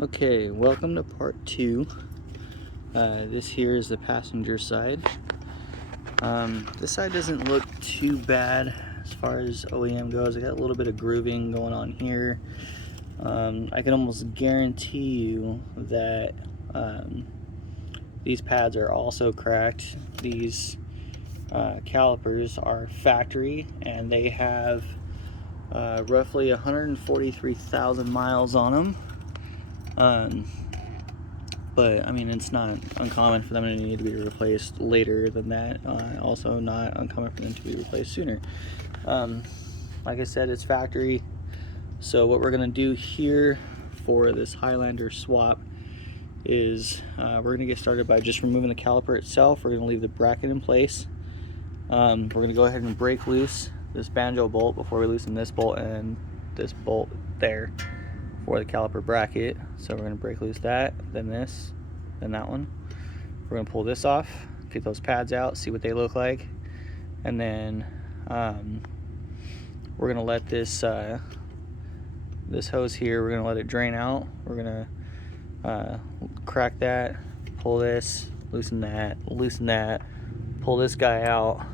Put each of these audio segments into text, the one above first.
Okay, welcome to part 2. This here is the passenger side. This side doesn't look too bad as far as OEM goes. I got a little bit of grooving going on here. I can almost guarantee you that these pads are also cracked. These calipers are factory and they have roughly 143,000 miles on them. But I mean, it's not uncommon for them to need to be replaced later than that. Also not uncommon for them to be replaced sooner. Like I said, it's factory. So what we're gonna do here for this Highlander swap is we're gonna get started by just removing the caliper itself. We're gonna leave the bracket in place. We're gonna go ahead and break loose this banjo bolt before we loosen this bolt and this bolt there for the caliper bracket. So we're going to break loose that, then this, then that one. We're going to pull this off, get those pads out, see what they look like, and then we're going to let this this hose here, we're going to let it drain out. We're going to crack that, pull this, loosen that, pull this guy out.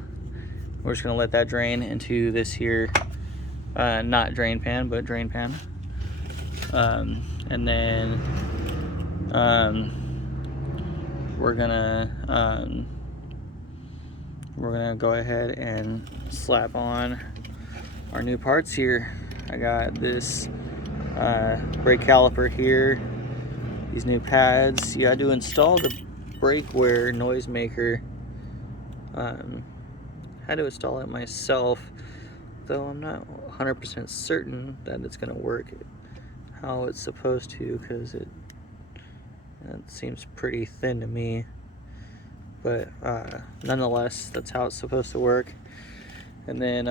We're just going to let that drain into this here, not drain pan, but drain pan. And then we're gonna go ahead and slap on our new parts here. I got this brake caliper here, these new pads. You had to install the brake wear noisemaker. Had to install it myself, though I'm not 100% certain that it's gonna work how it's supposed to, because it seems pretty thin to me, but nonetheless, that's how it's supposed to work. And then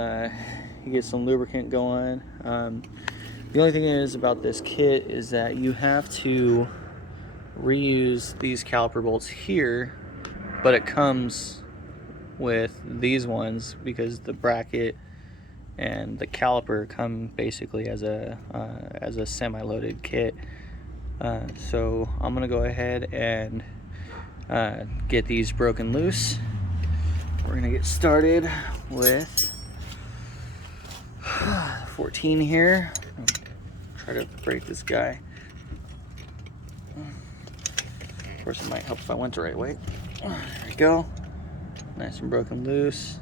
you get some lubricant going. The only thing is about this kit is that you have to reuse these caliper bolts here, but it comes with these ones because the bracket and the caliper come basically as a semi-loaded kit. So I'm gonna go ahead and get these broken loose. We're gonna get started with 14 here. Try to break this guy. Of course, it might help if I went the right way. There we go. Nice and broken loose.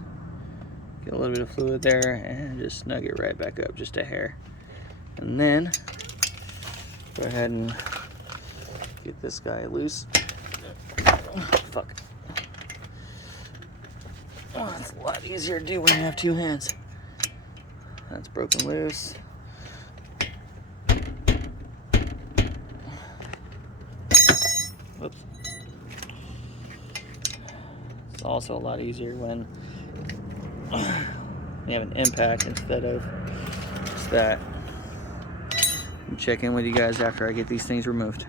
Get a little bit of fluid there and just snug it right back up just a hair. And then go ahead and get this guy loose. Fuck. Oh, it's a lot easier to do when you have two hands. That's broken loose. Whoops. It's also a lot easier when you have an impact instead of just that. I'll check in with you guys after I get these things removed.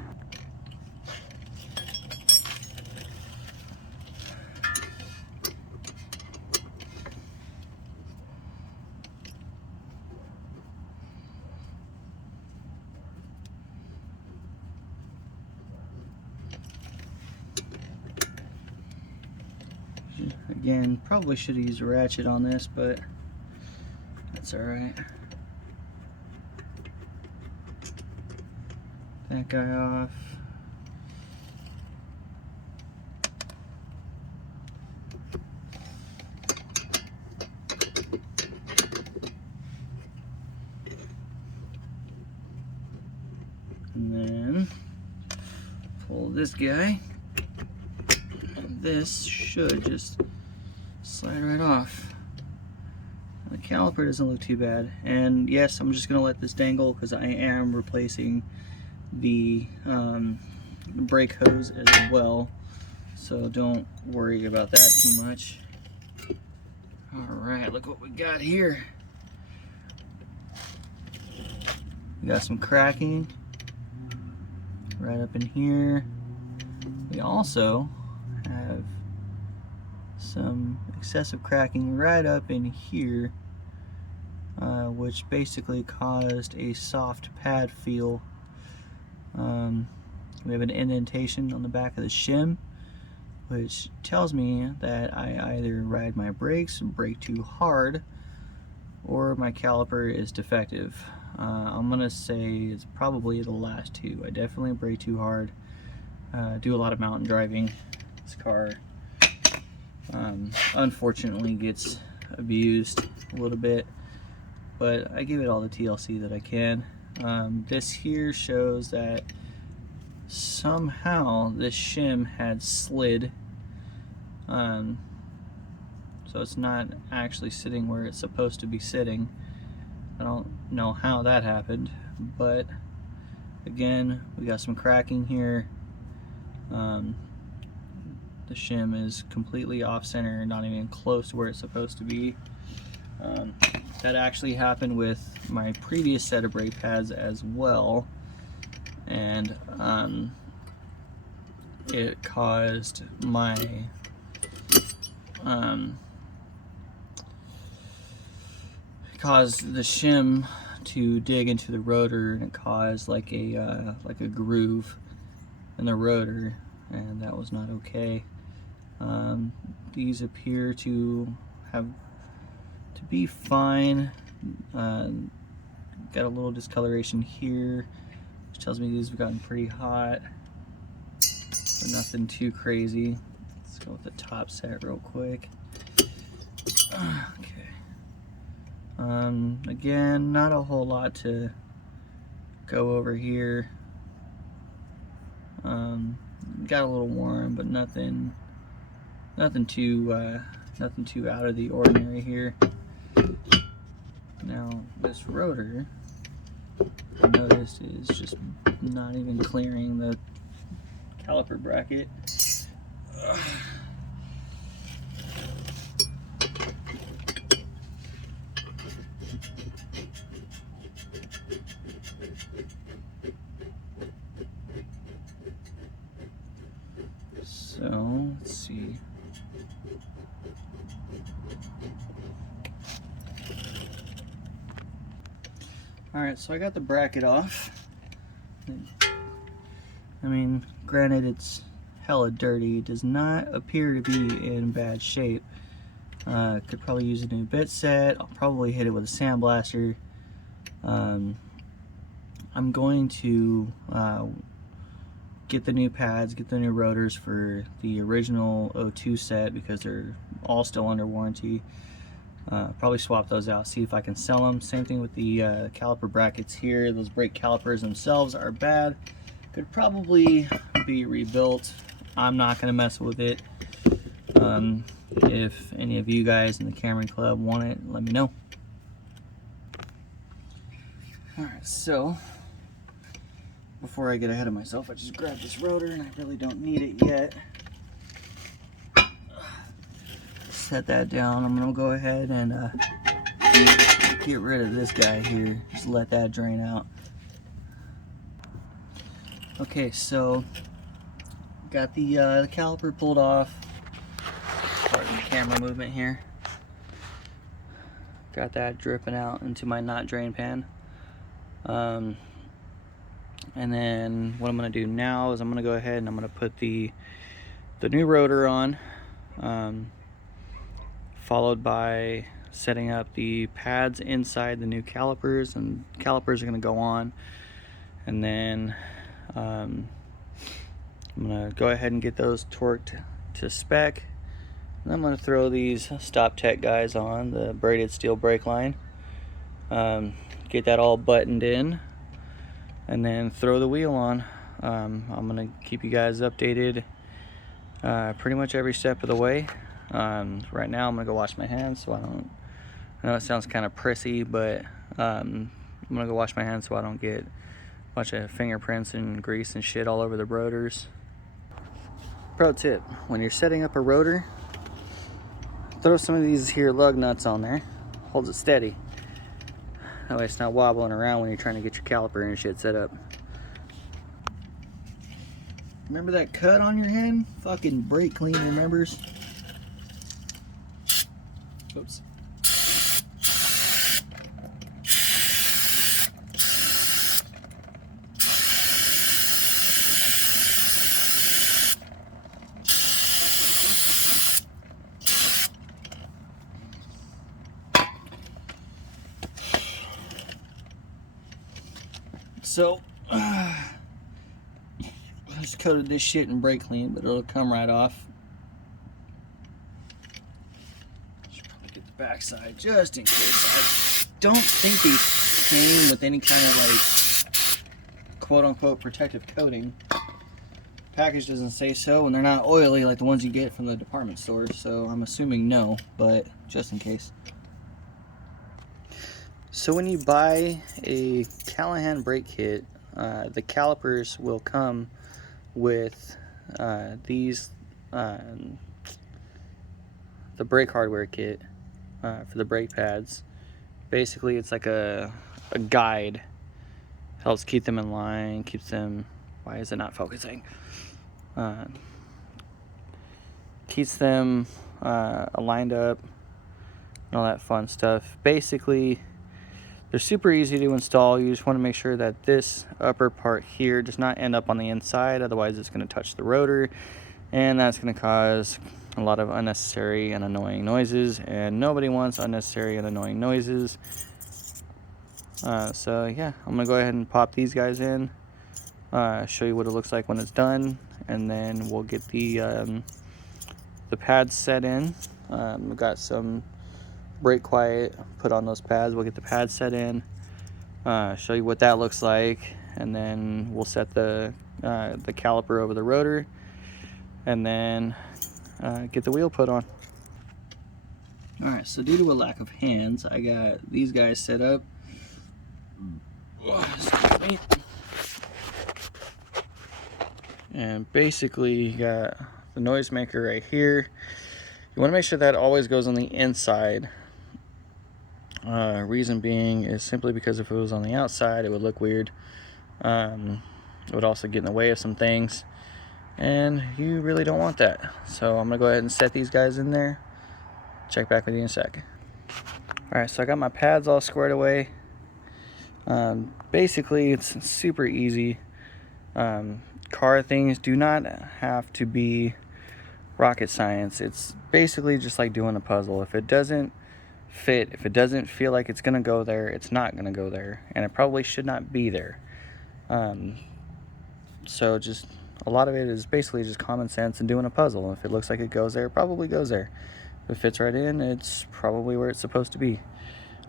Again, probably should have used a ratchet on this, but that's alright. That guy off. And then pull this guy. And this should just slide right off. The caliper doesn't look too bad, and yes, I'm just gonna let this dangle because I am replacing the brake hose as well, so don't worry about that too much. Alright, look what we got here. We got some cracking right up in here. We also have some excessive cracking right up in here, which basically caused a soft pad feel We have an indentation on the back of the shim, which tells me that I either ride my brakes, brake too hard, or my caliper is defective. I'm gonna say it's probably the last two. I definitely brake too hard. Do a lot of mountain driving. This car unfortunately gets abused a little bit, but I give it all the TLC that I can. This here shows that somehow this shim had slid, so it's not actually sitting where it's supposed to be sitting. I don't know how that happened, but again, we got some cracking here. The shim is completely off center, not even close to where it's supposed to be. That actually happened with my previous set of brake pads as well, and it caused my caused the shim to dig into the rotor, and it caused like a groove in the rotor, and that was not okay. These appear to be fine. Got a little discoloration here, which tells me these have gotten pretty hot, but nothing too crazy. Let's go with the top set real quick. Okay. Again, not a whole lot to go over here. Got a little warm, but nothing too out of the ordinary here. Now this rotor, I noticed, is just not even clearing the caliper bracket. So let's see. Alright, so I got the bracket off. I mean, granted, it's hella dirty. It does not appear to be in bad shape. Could probably use a new bit set. I'll probably hit it with a sandblaster. I'm going to get the new pads, get the new rotors for the original 02 set because they're all still under warranty. Probably swap those out, see if I can sell them. Same thing with the caliper brackets here. Those brake calipers themselves are bad. Could probably be rebuilt. I'm not going to mess with it. If any of you guys in the Camry Club want it, let me know. Alright, so before I get ahead of myself, I just grabbed this rotor and I really don't need it yet. Set that down. I'm gonna go ahead and get rid of this guy here. Just let that drain out. Okay, so got the caliper pulled off. Pardon the camera movement here. Got that dripping out into my not drain pan. And then what I'm gonna do now is I'm gonna go ahead and I'm gonna put the new rotor on. Followed by setting up the pads inside the new calipers, and calipers are going to go on, and then I'm going to go ahead and get those torqued to spec, and I'm going to throw these Stop Tech guys on, the braided steel brake line, get that all buttoned in, and then throw the wheel on. I'm going to keep you guys updated pretty much every step of the way. Right now I'm gonna go wash my hands so I know it sounds kind of prissy, but I'm gonna go wash my hands so I don't get a bunch of fingerprints and grease and shit all over the rotors. Pro tip, when you're setting up a rotor, throw some of these here lug nuts on there, holds it steady. That way it's not wobbling around when you're trying to get your caliper and shit set up. Remember that cut on your hand? Fucking brake clean remembers. Oops. So I just coated this shit in brake clean, but it'll come right off. Should probably get the backside just in case. I don't think these came with any kind of like quote-unquote protective coating. Package doesn't say so, and they're not oily like the ones you get from the department store, so I'm assuming no, but just in case. So when you buy a Callahan brake kit, the calipers will come with these, the brake hardware kit for the brake pads. Basically, it's like a guide. Helps keep them in line, keeps them, why is it not focusing? Keeps them aligned up and all that fun stuff. Basically, they're super easy to install. You just want to make sure that this upper part here does not end up on the inside, otherwise it's going to touch the rotor, and that's going to cause a lot of unnecessary and annoying noises, and nobody wants unnecessary and annoying noises. So yeah, I'm going to go ahead and pop these guys in, show you what it looks like when it's done, and then we'll get the pads set in. We've got some brake quiet put on those pads. We'll get the pads set in, show you what that looks like, and then we'll set the caliper over the rotor, and then get the wheel put on. Alright, so due to a lack of hands, I got these guys set up. Excuse me. And basically you got the noisemaker right here. You want to make sure that always goes on the inside. Reason being is simply because if it was on the outside, it would look weird. It would also get in the way of some things, and you really don't want that. So I'm gonna go ahead and set these guys in there. Check back with you in a sec. Alright, so I got my pads all squared away. Basically, it's super easy. Car things do not have to be rocket science. It's basically just like doing a puzzle. If it doesn't fit, if it doesn't feel like it's gonna go there, it's not gonna go there, and it probably should not be there. So just a lot of it is basically just common sense and doing a puzzle. If it looks like it goes there, it probably goes there. If it fits right in, it's probably where it's supposed to be.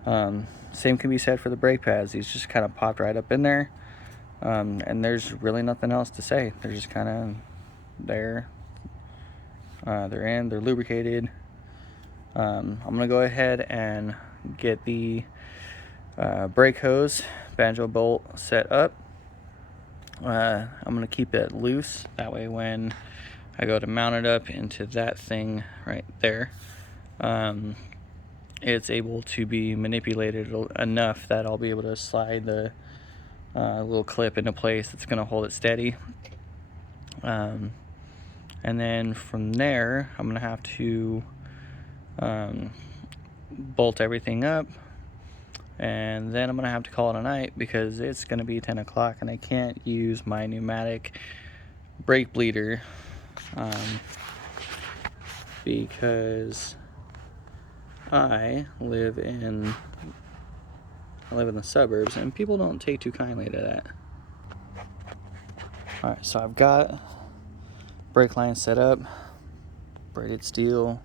Same can be said for the brake pads. These just kind of popped right up in there, and there's really nothing else to say. They're just kind of there. They're in, they're lubricated. I'm gonna go ahead and get the brake hose banjo bolt set up. I'm gonna keep it loose, that way when I go to mount it up into that thing right there, it's able to be manipulated enough that I'll be able to slide the little clip into place that's gonna hold it steady. And then from there, I'm gonna have to bolt everything up, and then I'm gonna have to call it a night because it's gonna be 10 o'clock and I can't use my pneumatic brake bleeder because I live in the suburbs and people don't take too kindly to that. Alright, so I've got brake line set up, braided steel,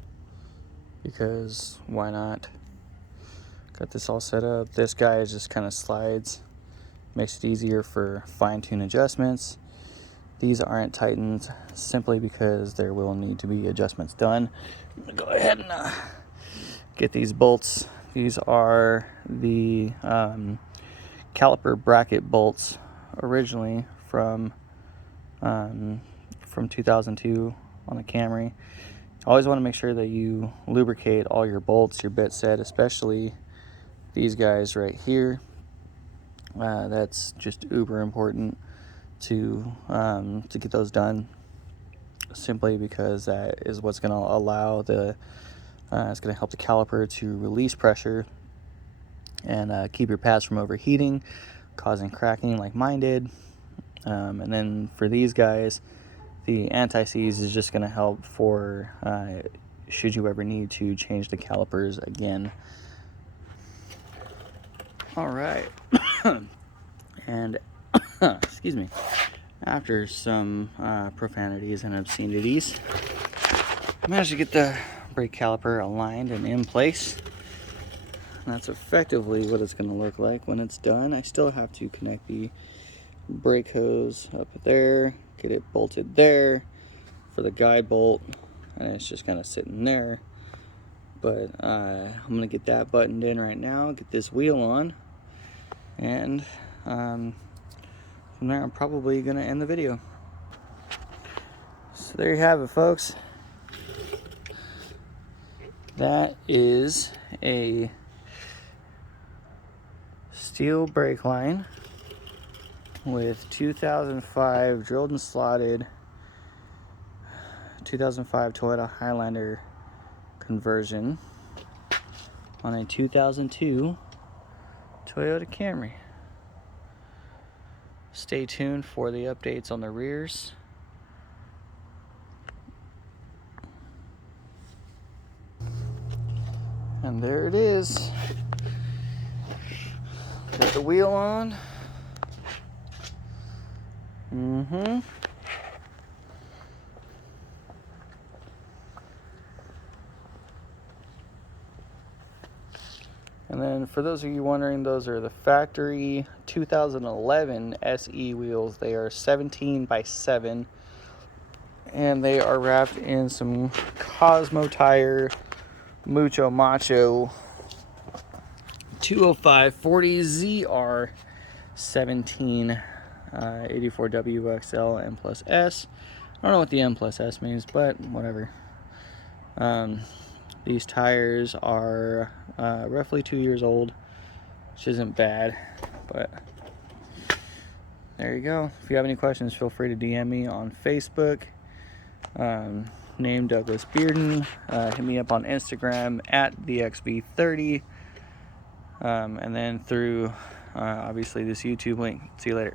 because why not? Got this all set up. This guy just kind of slides, makes it easier for fine-tune adjustments. These aren't tightened simply because there will need to be adjustments done. I'm gonna go ahead and get these bolts. These are the caliper bracket bolts originally from 2002 on the Camry. Always want to make sure that you lubricate all your bolts, your bit set, especially these guys right here. That's just uber important to get those done, simply because that is what's going to allow it's going to help the caliper to release pressure and keep your pads from overheating, causing cracking like mine did. And then for these guys, the anti-seize is just going to help for should you ever need to change the calipers again. All right. And excuse me, after some profanities and obscenities, I managed to get the brake caliper aligned and in place. And that's effectively what it's going to look like when it's done. I still have to connect the brake hose up there, get it bolted there for the guide bolt, and it's just kind of sitting there. But I'm going to get that buttoned in right now, get this wheel on, and from there I'm probably going to end the video. So there you have it, folks. That is a steel brake line with 2005 drilled and slotted 2005 Toyota Highlander conversion on a 2002 Toyota Camry. Stay tuned for the updates on the rears. And there it is. Got the wheel on. And then for those of you wondering, those are the factory 2011 SE wheels. They are 17 by 7 and they are wrapped in some Cosmo tire Mucho Macho 205 40 ZR 17 84WXL M plus S. I don't know what the M plus S means, but whatever. These tires are roughly 2 years old, which isn't bad, but there you go. If you have any questions, feel free to DM me on Facebook. Name Douglas Bearden. Hit me up on Instagram at TheXB30. And then through obviously this YouTube link. See you later.